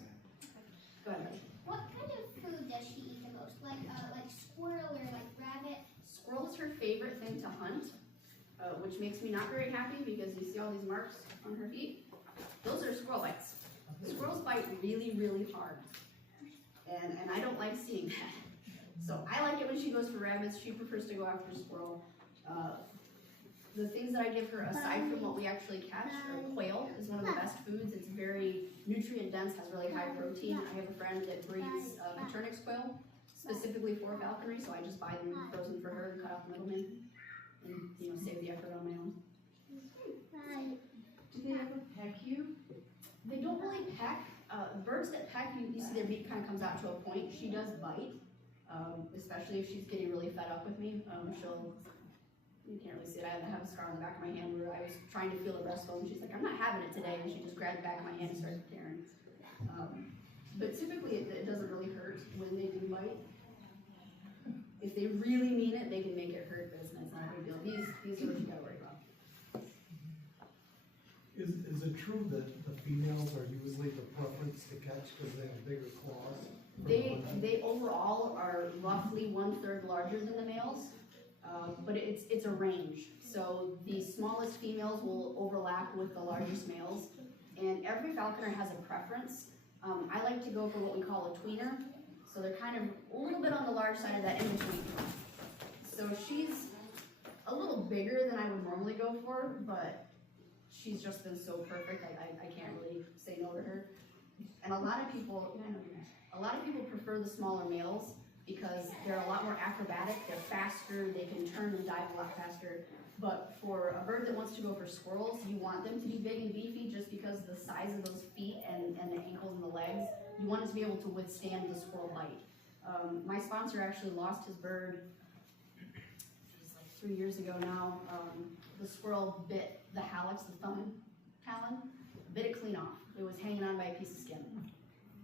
Go ahead, Rich. What kind of food does she eat the most? Like squirrel or like rabbit? Squirrel is her favorite thing to hunt, which makes me not very happy because you see all these marks on her feet. Those are squirrel bites. Squirrels bite really, really hard. And I don't like seeing that. So I like it when she goes for rabbits. She prefers to go after squirrel. The things that I give her, aside from what we actually catch, quail is one of the best foods. It's very nutrient dense, has really high protein. I have a friend that breeds Maternix quail specifically for falconry, so I just buy them frozen for her and cut out the middleman and save the effort on my own. Do they ever peck you? They don't really peck. Birds that peck, you see their beak kind of comes out to a point. She does bite, especially if she's getting really fed up with me. You can't really see it. I have a scar on the back of my hand where I was trying to feel a breastbone. She's like, I'm not having it today. And she just grabbed the back of my hand and started tearing. But typically it doesn't really hurt when they do bite. If they really mean it, they can make it hurt, but it's not a big deal. These are what you gotta worry about. Is it true that the females are usually the preference to catch because they have bigger claws? They overall are roughly 1/3 larger than the males, but it's a range. So the smallest females will overlap with the largest males, and every falconer has a preference. I like to go for what we call a tweener, so they're kind of a little bit on the large side of that in between. So she's a little bigger than I would normally go for, but she's just been so perfect. I can't really say no to her. And a lot of people prefer the smaller males because they're a lot more acrobatic, they're faster, they can turn and dive a lot faster. But for a bird that wants to go for squirrels, you want them to be big and beefy just because the size of those feet and the ankles and the legs, you want it to be able to withstand the squirrel bite. My sponsor actually lost his bird, like 3 years ago now. The squirrel bit the hallux, the thumb talon, bit it clean off. It was hanging on by a piece of skin.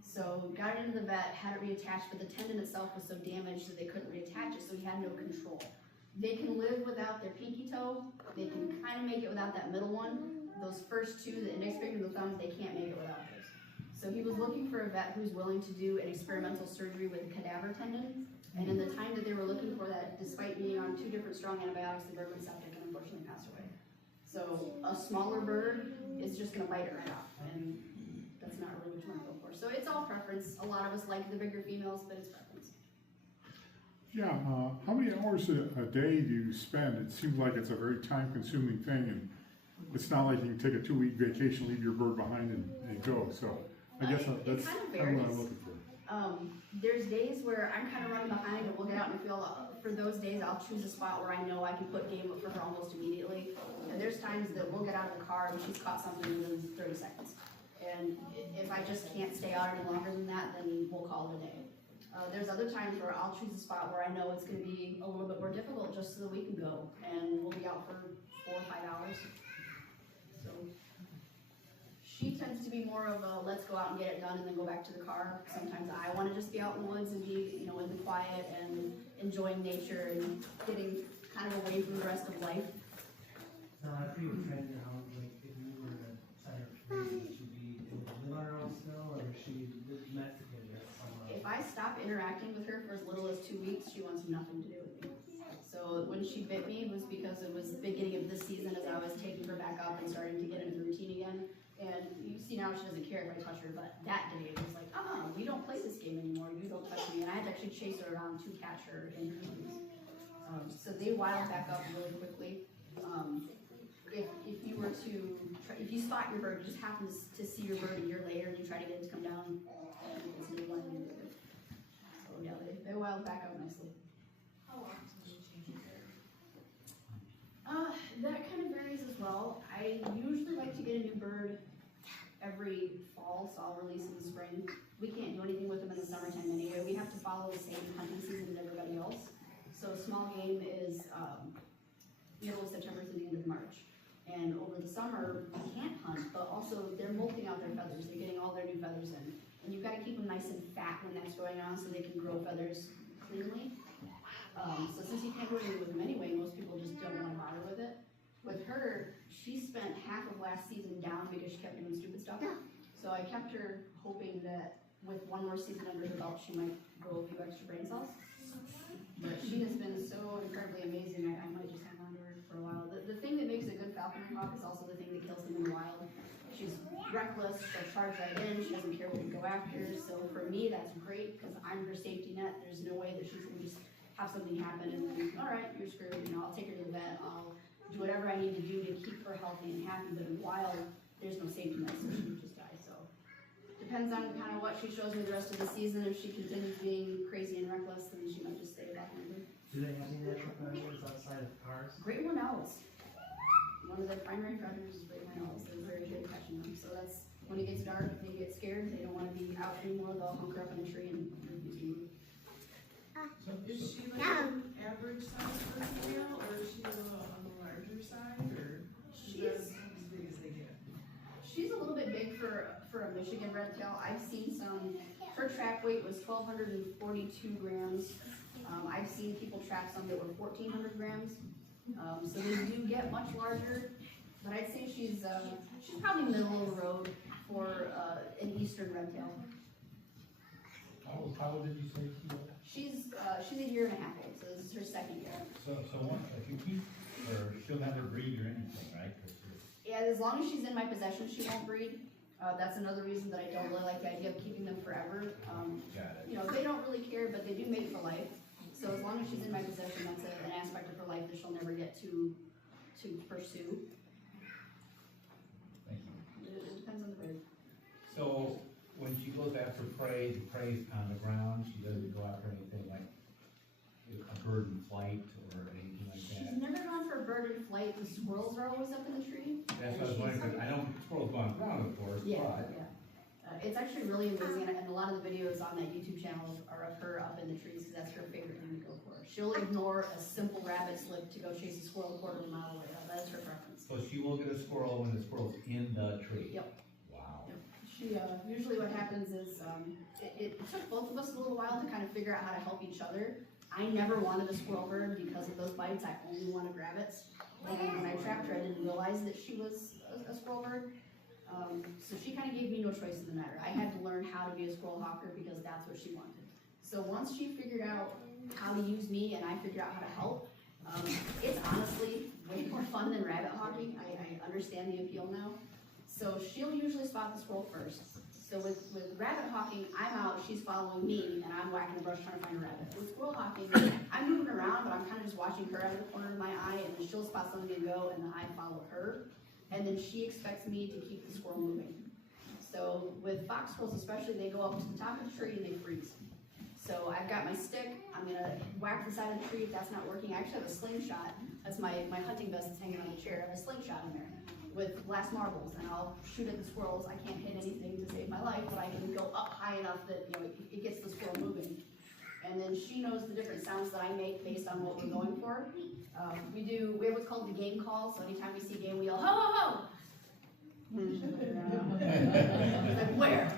So got it into the vet, had it reattached, but the tendon itself was so damaged that they couldn't reattach it, so he had no control. They can live without their pinky toe. They can kind of make it without that middle one. Those first two, the index finger and the thumb, they can't make it without those. So he was looking for a vet who's willing to do an experimental surgery with a cadaver tendon And in the time that they were looking for that, despite being on 2 different strong antibiotics, the bird went septic and unfortunately passed away. So a smaller bird is just gonna bite it right off, and that's not really what you wanna go for. So it's all preference. A lot of us like the bigger females, but it's preference. Yeah, how many hours a day do you spend? It seems like it's a very time-consuming thing, and it's not like you can take a 2-week vacation, leave your bird behind and go, so I guess It that's kind of kind of what I'm varies. looking for. There's days where I'm kind of running behind, and we'll get out in the field. For those days, I'll choose a spot where I know I can put game up for her almost immediately. And there's times that we'll get out of the car and she's caught something within 30 seconds. And if I just can't stay out any longer than that, then we'll call it a day. There's other times where I'll choose a spot where I know it's going to be a little bit more difficult just so that we can go, and we'll be out for 4 or 5 hours. So she tends to be more of a let's go out and get it done and then go back to the car. Sometimes I want to just be out in the woods and be, you know, in the quiet and enjoying nature and getting kind of away from the rest of life. So if you would train your hound, like if you were to sign her free, would she be able to live on her own still, or is she domesticated or somewhere? If I stop interacting with her for as little as 2 weeks, she wants nothing to do with me. So when she bit me, it was because it was the beginning of the season as I was taking her back up and starting to get into the routine again. And you see now she doesn't care if I touch her, but that day it was like, we don't play this game anymore, you don't touch me. And I had to actually chase her around to catch her in her moves. So they wild back up really quickly. If you were to, if you spot your bird, you just happen to see your bird a year later and you try to get it to come down, it's a new one. So yeah, they wild back up nicely. How often do you change your hair? That kind of varies as well. I usually like to get a new bird every fall, so I'll release in the spring. We can't do anything with them in the summertime anyway. We have to follow the same hunting season as everybody else. So small game is middle of September through the end of March. And over the summer, we can't hunt, but also they're molting out their feathers. They're getting all their new feathers in. And you've got to keep them nice and fat when that's going on so they can grow feathers cleanly. So since you can't do anything with them anyway, most people just don't want to bother with it. With her, she spent half of last season down because she kept doing stupid stuff. So I kept her hoping that with one more season under her belt, she might grow a few extra brain cells. But she has been so incredibly amazing, I might just hang on to her for a while. The thing that makes a good falconry hawk is also the thing that kills them in the wild. She's reckless, she'll charge right in, she doesn't care what you go after. So for me, that's great because I'm her safety net. There's no way that she's going to just have something happen and then, all right, you're screwed. You know, I'll take her to the vet, I'll do whatever I need to do to keep her healthy and happy. But in the wild, there's no safety net, so she would just die. So depends on kind of what she shows me the rest of the season. If she continues being crazy and reckless, then she might just stay back in her. Do they have any natural predators outside of cars? Great horned owls. One of their primary predators is great horned owls. They're very good at catching them. So that's when it gets dark, they get scared. They don't want to be out anymore. They'll hunker up in a tree and refuse to move. Is she like an average size for a female, or is she a little on the larger side, or She's as big as they get? She's a little bit big for a Michigan red tail. I've seen some. Her trap weight was 1,242 grams. I've seen people trap some that were 1,400 grams. So they do get much larger, but I'd say she's probably middle of the road for an eastern red tail. How old did you say she was? She's a year and a half old, so this is her second year. So once, if you keep her, she'll never breed or anything, right? 'Cause Yeah, as long as she's in my possession, she won't breed. That's another reason that I don't really like the idea of keeping them forever. got it. You know, they don't really care, but they do mate for life. So as long as she's in my possession, that's an aspect of her life that she'll never get to pursue. Thank you. It depends on the bird. So when she goes after prey, the prey's on the ground, she doesn't go after anything like a bird in flight or anything like She's that? never gone for a bird in flight. The squirrels are always up in the tree. That's what I was wondering, 'cause I know squirrels go on the ground, of course, Yeah, but. yeah. It's actually really amazing, and a lot of the videos on that YouTube channel are of her up in the trees because that's her favorite thing to go for. She'll ignore a simple rabbit slip to go chase a squirrel a quarter of a mile away. That is her preference. So she will get a squirrel when the squirrel's in the tree? Yep. Wow. She, usually what happens is, it took both of us a little while to kind of figure out how to help each other. I never wanted a squirrel bird because of those bites. I only wanted rabbits. And when I trapped her, I didn't realize that she was a squirrel bird. So she kind of gave me no choice in the matter. I had to learn how to be a squirrel hawker because that's what she wanted. So once she figured out how to use me and I figure out how to help. It's honestly way more fun than rabbit hawking. I understand the appeal now. So she'll usually spot the squirrel first. So with rabbit hawking, I'm out, she's following me, and I'm whacking the brush trying to find a rabbit. With squirrel hawking, I'm moving around, but I'm kind of just watching her out of the corner of my eye, and then she'll spot something and go, and then I follow her. And then she expects me to keep the squirrel moving. So with fox squirrels especially, they go up to the top of the tree and they freeze. So I've got my stick, I'm gonna whack the side of the tree if that's not working. I actually have a slingshot. That's my hunting vest that's hanging on the chair. I have a slingshot in there with glass marbles, and I'll shoot at the squirrels. I can't hit anything to save my life, but I can go up high enough that it gets the squirrel moving. And then she knows the different sounds that I make based on what we're going for. We have what's called the game call, so anytime we see game, we yell, ho, ho, ho! It's like, where?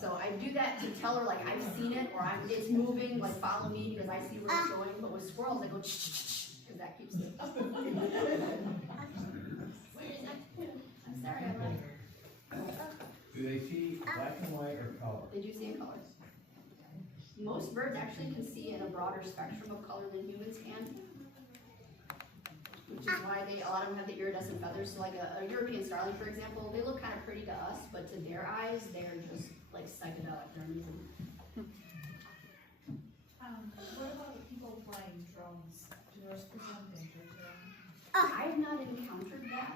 So I do that to tell her, like, I've seen it, or it's moving, like, follow me, because I see where it's going. But with squirrels, I go, because that keeps them. I'm sorry, I'm right. Do they see black and white or color? They do see in color. Most birds actually can see in a broader spectrum of color than humans can, which is why a lot of them have the iridescent feathers. So like a European starling, for example, they look kind of pretty to us, but to their eyes, they're just like psychedelic. They're amazing. What about the people flying drones? Do those present danger to them? I have not encountered that.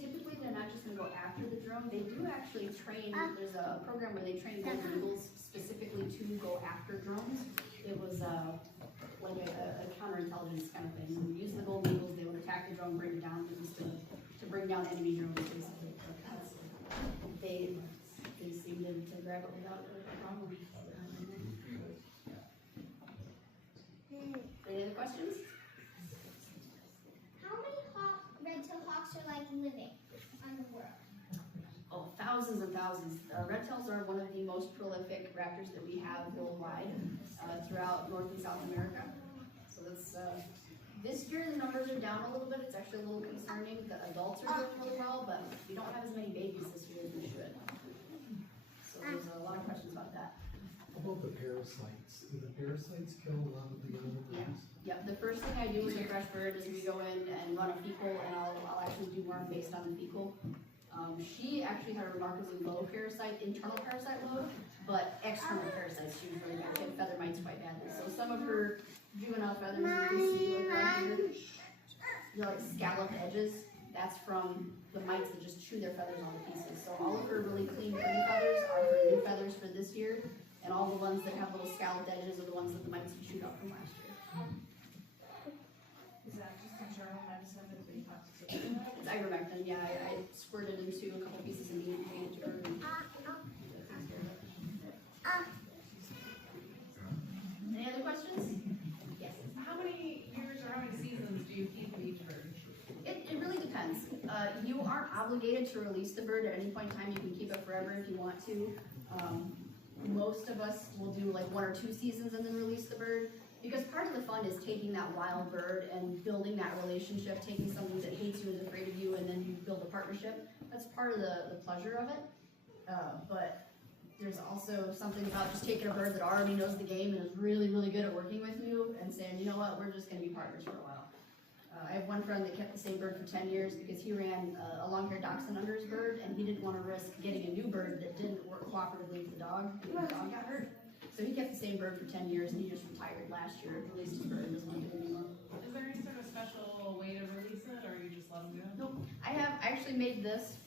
Typically, they're not just going to go after the drone. They do actually train. There's a program where they train golden eagles specifically to go after drones. It was like a counterintelligence kind of thing. So we use the golden eagles. They would attack the drone, bring it down, to bring down enemy drones, basically. They seem to grab it without a problem. Any other questions? How many red-tailed hawks are like living on the world? Oh, thousands and thousands. Red-tails are one of the most prolific raptors that we have worldwide throughout North and South America. So that's this year the numbers are down a little bit. It's actually a little concerning. The adults are doing really well, but we don't have as many babies this year as we should. So there's a lot of questions about that. How about the parasites? Do the parasites kill a lot of the younger birds? Yep, the first thing I do with a fresh bird is we go in and run a fecal, and I'll actually do worm based on the fecal. She actually had a remarkably low internal parasite load, but external parasites she was really bad. She had feather mites quite badly. So some of her juvenile feathers you can see like right here, they're like scalloped edges. That's from the mites that just chew their feathers all to pieces. So all of her really clean, pretty feathers are her new feathers for this year, and all the ones that have little scalloped edges are the ones that the mites had chewed up from last year. Is that just internal medicine that they have to take? It's ivermectin, yeah. I squirted into a couple pieces of meat and gave it to her. Any other questions? Yes. How many years or how many seasons do you keep each bird? It really depends. You aren't obligated to release the bird at any point in time. You can keep it forever if you want to. Most of us will do like 1 or 2 seasons and then release the bird. Because part of the fun is taking that wild bird and building that relationship, taking something that hates you and is afraid of you, and then you build a partnership. That's part of the pleasure of it. But there's also something about just taking a bird that already knows the game and is really, really good at working with you and saying, you know what, we're just going to be partners for a while. I have one friend that kept the same bird for 10 years because he ran a long-haired dachshund under his bird, and he didn't want to risk getting a new bird that didn't work cooperatively with the dog, and the dog got hurt. So he kept the same bird for 10 years, and he just retired last year, released his bird, and doesn't want to do it anymore. Is there any sort of special way to release it, or you just let them go? Nope. I actually made this.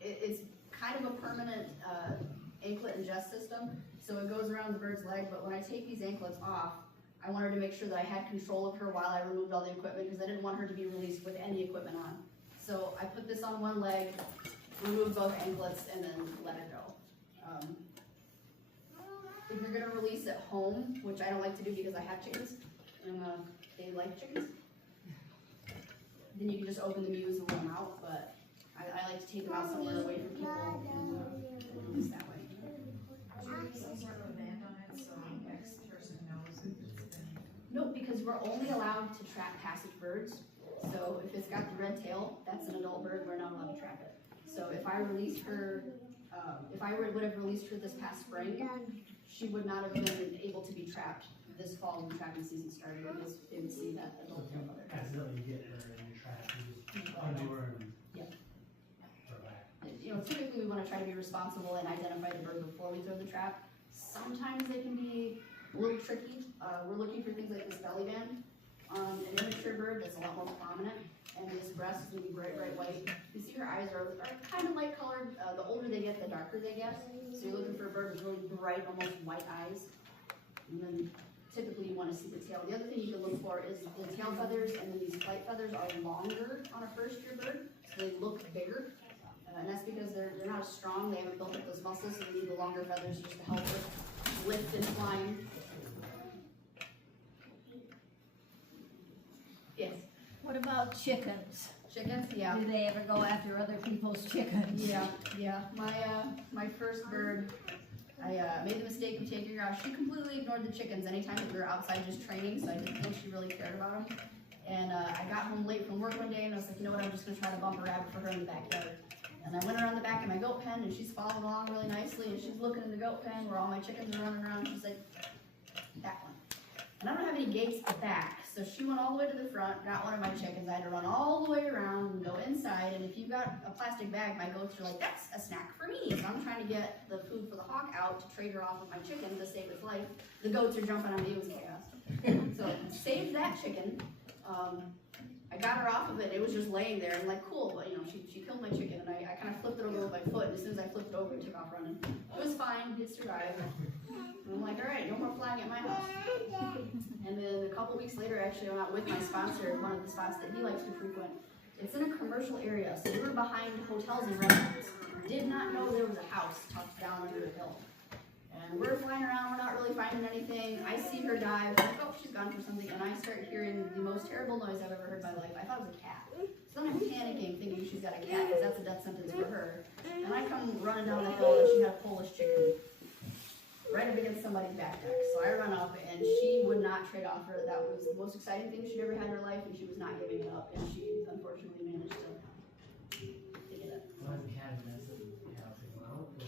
It's kind of a permanent anklet ingest system, so it goes around the bird's leg, but when I take these anklets off, I wanted to make sure that I had control of her while I removed all the equipment, because I didn't want her to be released with any equipment on. So I put this on one leg, removed both anklets, and then let her go. If you're gonna release at home, which I don't like to do because I have chickens, and they like chickens, then you can just open the mews and let them out, but I like to take them out somewhere away from people and release that way. Some sort of a band on it so the next person knows if it's been. Nope, because we're only allowed to trap passive birds. So if it's got the red tail, that's an adult bird, we're not allowed to trap it. So if I release her If I would have released her this past spring, she would not have been able to be trapped this fall when trapping season started, because they would see that adult tail feather. Accidentally get her in your trap, you just undo her and. Yep. Throw her back. You know, typically we wanna try to be responsible and identify the bird before we throw the trap. Sometimes they can be a little tricky. We're looking for things like this belly band on an immature bird that's a lot more prominent, and this breast is gonna be bright, bright white. You see her eyes are kind of light colored. The older they get, the darker they get. So you're looking for a bird with really bright, almost white eyes. And then typically you wanna see the tail. The other thing you can look for is the tail feathers, and then these flight feathers are longer on a first year bird, so they look bigger. And that's because they're not as strong, they haven't built up those muscles, so they need the longer feathers just to help with lift and flying. Yes, What about chickens? chickens, yeah. Do they ever go after other people's chickens? Yeah. My first bird, I made the mistake of taking her out. She completely ignored the chickens anytime that we were outside just training, so I didn't think she really cared about them. And I got home late from work one day, and I was like, you know what, I'm just gonna try to bump a rabbit for her in the backyard. And I went around the back of my goat pen, and she's following along really nicely, and she's looking in the goat pen where all my chickens are running around. She's like, that one. And I don't have any gates at the back, so she went all the way to the front, got one of my chickens. I had to run all the way around and go inside, and if you've got a plastic bag, my goats are like, that's a snack for me. So I'm trying to get the food for the hawk out to trade her off with my chicken to save its life. The goats are jumping on me, it was chaos. So saved that chicken. I got her off of it, it was just laying there, and like, cool, but you know, she killed my chicken, and I kind of flipped it over with my foot, and as soon as I flipped it over, it took off running. It was fine, it survived. And I'm like, all right, no more flying at my house. And then a couple weeks later, actually, I went out with my sponsor, one of the spots that he likes to frequent. It's in a commercial area, so we were behind hotels and restaurants. Did not know there was a house tucked down under a hill. And we're flying around, we're not really finding anything. I see her dive, I'm like, oh, she's gone for something, and I start hearing the most terrible noise I've ever heard in my life. I thought it was a cat. So then I'm panicking, thinking she's got a cat, because that's a death sentence for her. And I come running down the hill, and she had a Polish chicken right up against somebody's back deck. So I run up, and she would not trade off her. That was the most exciting thing she'd ever had in her life, and she was not giving it up, and she unfortunately managed to get it. Why does the cat mess it?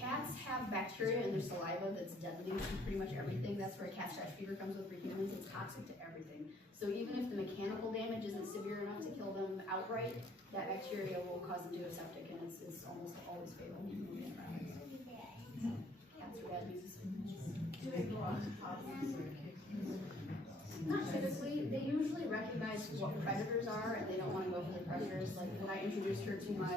Cats have bacteria in their saliva that's deadly to pretty much everything. That's where cat scratch fever comes with for humans. It's toxic to everything. So even if the mechanical damage isn't severe enough to kill them outright, that bacteria will cause them to go septic, and it's almost always fatal. Cats are bad pieces. Do they go out to potties or kicks? Not typically. They usually recognize what predators are, and they don't want to go for the predators. Like when I introduced her to my,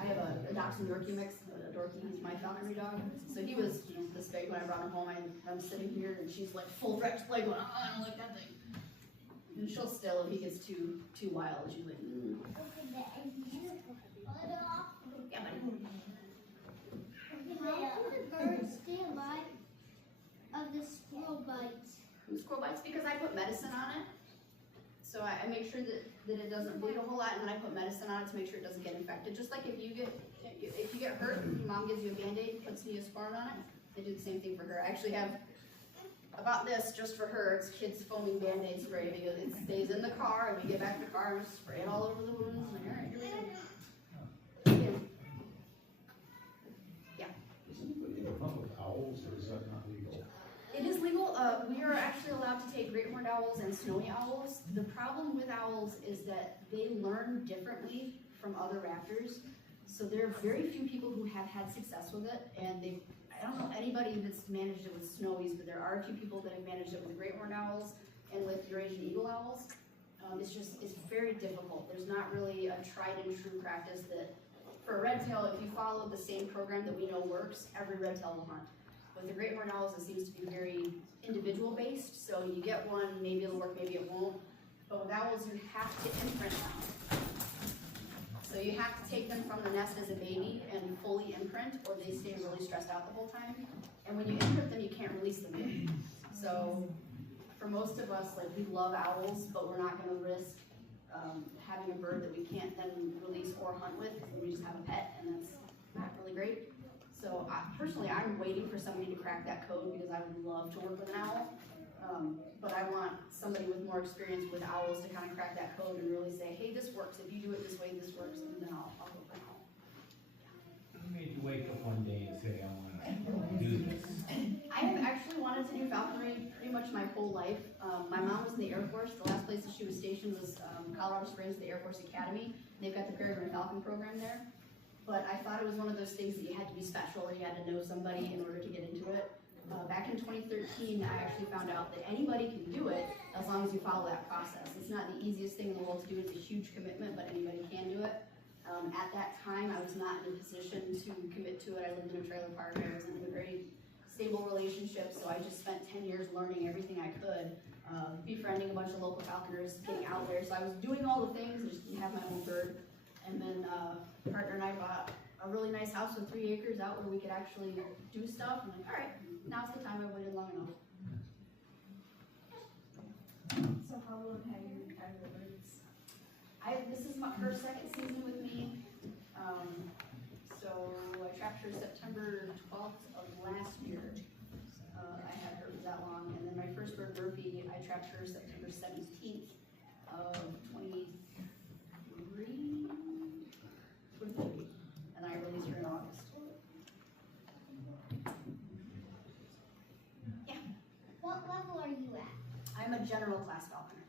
I have a Dachshund Yorkie mix. Dorky, he's my Falconry dog. So he was, you know, this big when I brought him home. I'm sitting here, and she's like full threat display going, oh, I don't like that thing. And she'll still, if he gets too wild, she's like, yeah, buddy. How do the birds stay alive of the squirrel bites? Squirrel bites because I put medicine on it. So I make sure that it doesn't bleed a whole lot, and then I put medicine on it to make sure it doesn't get infected. Just like if you get hurt, your mom gives you a Band-Aid, puts Neosporin on it, they do the same thing for her. I actually have about this just for her. It's kids foaming Band-Aid spray because it stays in the car, and we get back in the car and spray it all over the wounds. And all right, here we go. Yeah. But you have fun with owls, or is that not legal? It is legal. We are actually allowed to take great horned owls and snowy owls. The problem with owls is that they learn differently from other raptors. So there are very few people who have had success with it, and I don't know anybody that's managed it with snowies, but there are a few people that have managed it with great horned owls and with Eurasian eagle owls. It's very difficult. There's not really a tried and true practice that, for a red tail, if you follow the same program that we know works, every red tail will hunt. With the great horned owls, it seems to be very individual based, so you get one, maybe it'll work, maybe it won't. But with owls, you have to imprint them. So you have to take them from the nest as a baby and fully imprint, or they stay really stressed out the whole time. And when you imprint them, you can't release them again. So for most of us, like, we love owls, but we're not gonna risk having a bird that we can't then release or hunt with, and we just have a pet, and that's not really great. So personally, I'm waiting for somebody to crack that code because I would love to work with an owl. But I want somebody with more experience with owls to kind of crack that code and really say, hey, this works. If you do it this way, this works, and then I'll go for an owl. made you wake up one day and say, I wanna do this? I have actually wanted to do falconry pretty much my whole life. My mom was in the Air Force. The last place that she was stationed was Colorado Springs, the Air Force Academy. They've got the Peregrine Falcon program there. But I thought it was one of those things that you had to be special or you had to know somebody in order to get into it. Back in 2013, I actually found out that anybody can do it as long as you follow that process. It's not the easiest thing in the world to do. It's a huge commitment, but anybody can do it. At that time, I was not in a position to commit to it. I lived in a trailer park. I was in a very stable relationship, so I just spent 10 years learning everything I could, befriending a bunch of local falconers, getting out there. So I was doing all the things, I just didn't have my own bird. And then partner and I bought a really nice house with 3 acres out where we could actually do stuff. I'm like, all right, now's the time. I waited long enough. So how long have you had your birds? This is her second season with me. So I trapped her September 12th of last year. I had her for that long. And then my first bird, Murphy, I trapped her September 17th of 23. And I released her in August. Yeah. What level are you at? I'm a general class falconer.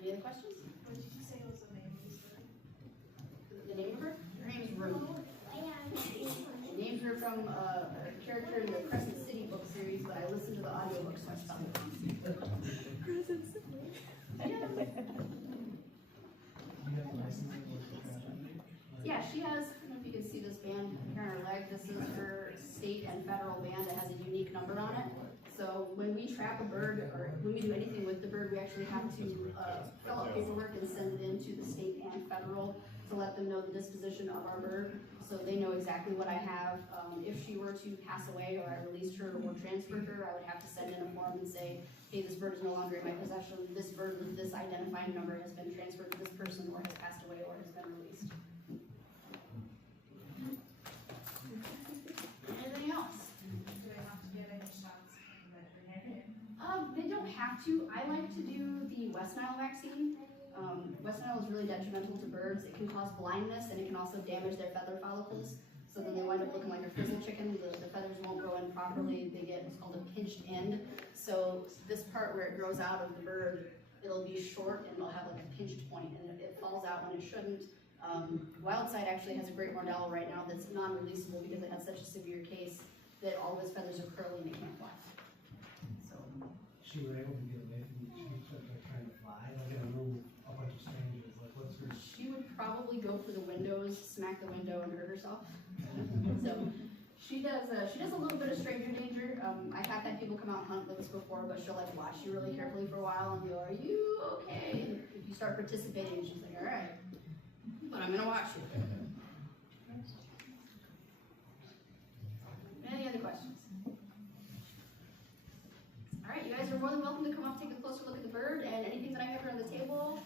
Any other questions? What did you say was the name of this bird? The name of her? Her name is Rune. I named her from a character in the Crescent City book series, but I listened to the audiobook, so I spelled it wrong. Crescent City. Yeah. You have the licensing with the traffic? Yeah, she has, I don't know if you can see this band here on her leg. This is her state and federal band that has a unique number on it. So when we trap a bird, or when we do anything with the bird, we actually have to fill out paperwork and send it into the state and federal to let them know the disposition of our bird, so they know exactly what I have. If she were to pass away or I released her or transferred her, I would have to send in a form and say, hey, this bird is no longer in my possession. This bird with this identifying number has been transferred to this person or has passed away or has been released. Anything else? Do they have to get any shots that you're having? They don't have to. I like to do the West Nile vaccine. West Nile is really detrimental to birds. It can cause blindness and it can also damage their feather follicles. So then they wind up looking like a frizzle chicken. The feathers won't grow in properly. They get what's called a pinched end. So this part where it grows out of the bird, it'll be short and it'll have like a pinched point and it falls out when it shouldn't. Wildside actually has a great Mordello right now that's non-releasable because it had such a severe case that all of his feathers are curly and it can't fly. So She were able to get away from you, she started like trying to fly, like in a room with a bunch of strangers, like what's her? she would probably go for the windows, smack the window, and hurt herself. So she does a little bit of stranger danger. I have had people come out and hunt with us before, but she'll like watch you really carefully for a while and go, "Are you okay?" And if you start participating, she's like, "All right, but I'm gonna watch you." Any other questions? All right, you guys are more than welcome to come up, take a closer look at the bird, and anything that I have here on the table,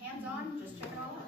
hands on, just check it all out.